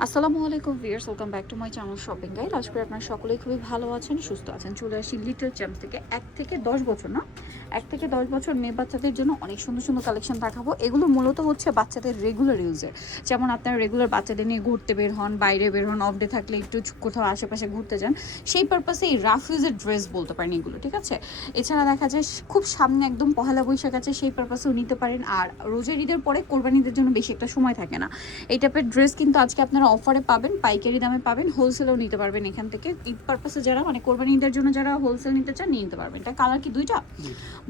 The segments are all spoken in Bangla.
আসসালামু আলাইকুম viewers, welcome back to my channel shopping guide. আশা করি আপনারা সকলেই খুবই ভালো আছেন, সুস্থ আছেন। চলে আসি লিটল চ্যাম্পস থেকে। 1 থেকে 10 বছর না, 1 থেকে 10 বছর মেয়ে বাচ্চাদের জন্য অনেক সুন্দর সুন্দর কালেকশন দেখাবো। এগুলো মূলত হচ্ছে বাচ্চাদের রেগুলার ইউজের। যেমন আপনারা রেগুলার বাচ্চাদের নিয়ে ঘুরতে বের হন, বাইরে বের হন, অফ ডে থাকলে একটু কোথাও আশেপাশে ঘুরতে যান, সেই পারপাসে এই রাফ ইউজের ড্রেস বলতে পারেন এগুলো, ঠিক আছে। এছাড়া দেখা যায় খুব সামনে একদম পহেলা বৈশাখ আছে, সেই পারপাসেও নিতে পারেন। আর রোজার ঈদের পরে কোরবানিদের জন্য বেশি একটা সময় থাকে না। এই টাইপের ড্রেস কিন্তু আজকে আপনারা অফারে পাবেন, পাইকারি দামে পাবেন, হোলসেলেও নিতে পারবেন এখান থেকে। ঈদ পারপাসে যারা মানে কোরবানি ঈদের জন্য যারা হোলসেল নিতে চান নিয়ে নিতে পারবেন। এটা কালার কি দুইটা?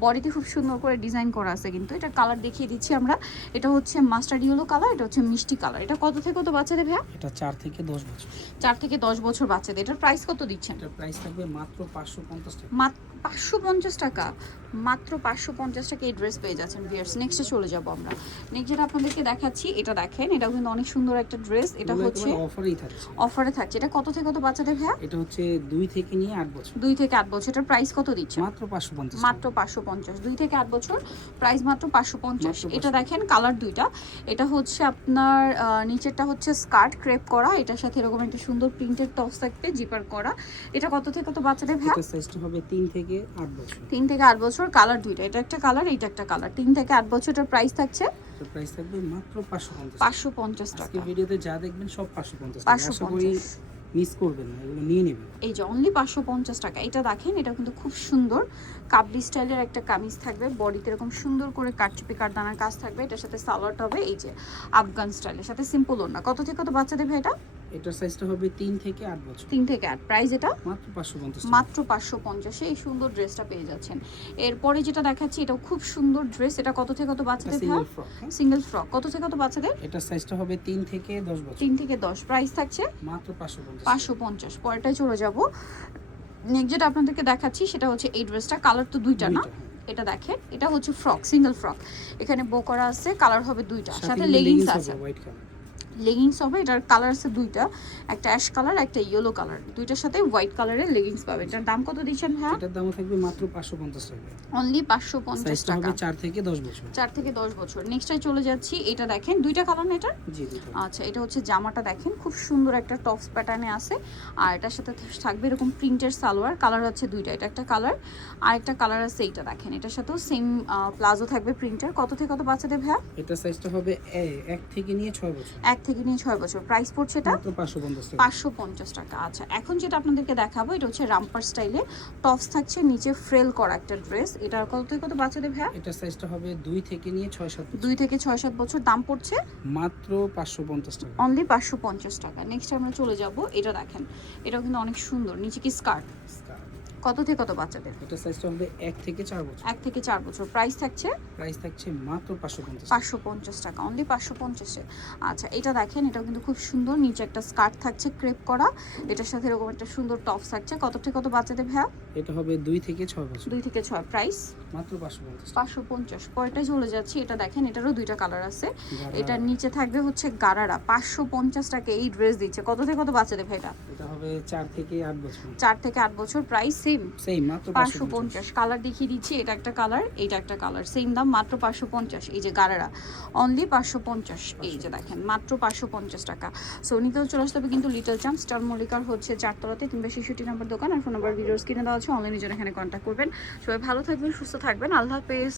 বডিতে খুব সুন্দর করে ডিজাইন করা আছে, কিন্তু এটা কালার দেখিয়ে দিচ্ছি আমরা। এটা হচ্ছে মাস্টার্ড ইয়েলো কালার, এটা হচ্ছে মিষ্টি কালার। এটা কত থেকে কত বাচ্চাদের ভাইয়া? এটা 4 থেকে 10 বছর। 4 থেকে 10 বছর বাচ্চাদের। এটার প্রাইস কত দিচ্ছেন? এটার প্রাইস থাকবে মাত্র 550 টাকা। মাত্র 550 টাকা। মাত্র 550 টাকা এই ড্রেস পেয়ে যাচ্ছেন ভিউয়ার্স। নেক্সটে চলে যাব আমরা। নেক্সট যেটা আপনাদেরকে দেখাচ্ছি, এটা দেখেন, এটাও কিন্তু অনেক সুন্দর একটা ড্রেস। এটা হচ্ছে অফারেই থাকছে। অফারে থাকছে। এটা কত থেকে কত বাচ্চাদের ভাইয়া? এটা হচ্ছে 2 থেকে নিয়ে 8 বছর। 2 থেকে 8 বছর। এটার প্রাইস কত দিচ্ছে? মাত্র 550 মাত্র 550। 2 থেকে 8 বছর, প্রাইস মাত্র 550। এটা দেখেন কালার দুইটা। এটা হচ্ছে আপনার নিচেরটা হচ্ছে স্কার্ট ক্রেপ করা, এটার সাথে এরকম একটা সুন্দর প্রিন্টেড টপস থাকবে জিপার করা। এটা কত থেকে কত বাচ্চাদের ভাইয়া? এটা সাইজটা হবে 3 থেকে 8 বছর। 3 থেকে 8 বছর। কালার দুইটা, এটা একটা কালার, এটা একটা কালার। 3 থেকে 8 বছর। এটার প্রাইস থাকছে, এটার প্রাইস থাকবে মাত্র 550 টাকা। 550 টাকা। আজকে ভিডিওতে যা দেখবেন সব 550 টাকা। আশা করি 550। মিস করবেন না, এগুলো নিয়ে নেবেন। এই যে অনলি 550 টাকা। এটা দেখেন, এটা কিন্তু খুব সুন্দর কাবলি স্টাইলের একটা কামিজ থাকবে, বডিতে এরকম সুন্দর করে কাটচুপি কাটদানার কাজ থাকবে। এটার সাথে সালোয়ার হবে এই যে আফগান স্টাইলের সাথে সিম্পল ওড়না। কত থেকে কত বাচ্চাদের ভাই এটা? এটার সাইজটা হবে 3 থেকে 8 বছর। 3 থেকে 8। প্রাইস এটা মাত্র 550 টাকা। মাত্র 550 এই সুন্দর ড্রেসটা পেয়ে যাচ্ছেন। এরপরে যেটা দেখাচ্ছি, এটাও খুব সুন্দর ড্রেস। এটা কত থেকে কত বাচ্চাদের ভাই? Single frock. Single frock. কত থেকে কত বাচ্চাদের? এটার সাইজটা হবে 3 থেকে 10 বছর। 3 থেকে 10। প্রাইস থাকছে মাত্র 550 টাকা। 550। পরেরটায় চলে যাব। নেক্সট যেটা আপনাদেরকে দেখাচ্ছি সেটা হচ্ছে এই ড্রেসটা। কালার তো দুইটা না? এটা দেখেন, এটা হচ্ছে ফ্রক, সিঙ্গেল ফ্রক। এখানে বো করা আছে, কালার হবে দুইটা, সাথে লেগিংস আছে। হোয়াইট কালার লেগিংস হবে, এটার কালার আছে দুইটা, একটা অ্যাশ কালার একটা ইয়েলো কালার। দুইটার সাথে হোয়াইট কালারের লেগিংস পাবেন। এটার দাম কত দিচ্ছেন হ্যাঁ? এটার দাম থাকবে মাত্র 550 টাকা। অনলি 550 সাইজটা টাকা। হবে 4 থেকে 10 বছর। 4 থেকে 10 বছর। নেক্সটটাই চলে যাচ্ছি। এটা দেখেন, দুইটা কালার না এটা? জি দুটো। আচ্ছা, এটা হচ্ছে জামাটা দেখেন, খুব সুন্দর একটা টপস প্যাটার্নে আছে। আর এটার সাথে থাকবে এরকম প্রিন্টের সালোয়ার। কালার হচ্ছে দুইটা, এটা একটা কালার আর একটা কালার আছে এইটা দেখেন। এটার সাথেও সেম প্লাজো থাকবে প্রিন্টার। কত থেকে কত বাচ্চাদের ভাইয়া? এটা সাইজটা হবে 1 থেকে নিয়ে 6 বছর। 1 থেকে নিয়ে 6 বছর। প্রাইস পড়ছে এটা মাত্র 550 টাকা। 550 টাকা। আচ্ছা, এখন যেটা আপনাদেরকে দেখাবো, এটা হচ্ছে রামপার স্টাইলে টপস থাকছে, নিচে ফ্রেল করা একটা ড্রেস। এটা কত থেকে কত বাচ্চাদের ভাইয়া? এটা সাইজটা হবে 2 থেকে নিয়ে 6-7 বছর। 2 থেকে 6-7 বছর। দাম পড়ছে মাত্র 550 টাকা। অনলি 550 টাকা। নেক্সট আমরা চলে যাব। এটা দেখেন, এটাও কিন্তু অনেক সুন্দর। নিচে কি স্কার্ট? কত থেকে কত বাচ্চাদের? এটা সাইজটা হবে 1 থেকে 4 বছর। 1 থেকে 4 বছর। প্রাইস থাকছে প্রাইস থাকছে মাত্র 550 টাকা। 550 টাকা। অনলি 550 এ। আচ্ছা, এটা দেখেন, এটাও কিন্তু খুব সুন্দর। নিচে একটা স্কার্ট থাকছে ক্রেপ করা, এটার সাথে এরকম একটা সুন্দর টপস থাকছে। কত থেকে কত বাচ্চাদের ভাইয়া? এটা হবে 2 থেকে 6 বছর। 2 থেকে 6। প্রাইস মাত্র 550 টাকা। 550। পরেরটায় চলে যাচ্ছি। এটা দেখেন, এটারও দুইটা কালার আছে। এটার নিচে থাকবে হচ্ছে গারারা। 550 টাকা এই ড্রেস দিচ্ছে। কত থেকে কত বাচ্চাদের ভাই এটা? এটা হবে 4 থেকে 8 বছর। 4 থেকে 8 বছর। প্রাইস সেম মাত্র 550। কালার দেখিয়ে দিচ্ছি, এটা একটা কালার, এটা একটা কালার, সেম দাম মাত্র 550। এই যে গারারা অনলি 550। এই যে দেখেন মাত্র 550 টাকা। সো নিতেও চলে আসতে হবে কিন্তু লিটল চ্যাম্প, স্টার মল্লিকার হচ্ছে 4 তলাতে 362 নম্বর দোকান। আর ফোন নাম্বার ভিডিওস কিনে দেওয়া আছে, অনলাইনে জন্য এখানে কন্ট্যাক্ট করবেন। সবাই ভালো থাকবেন, সুস্থ থাকবেন। আল্লাহ হাফেজ।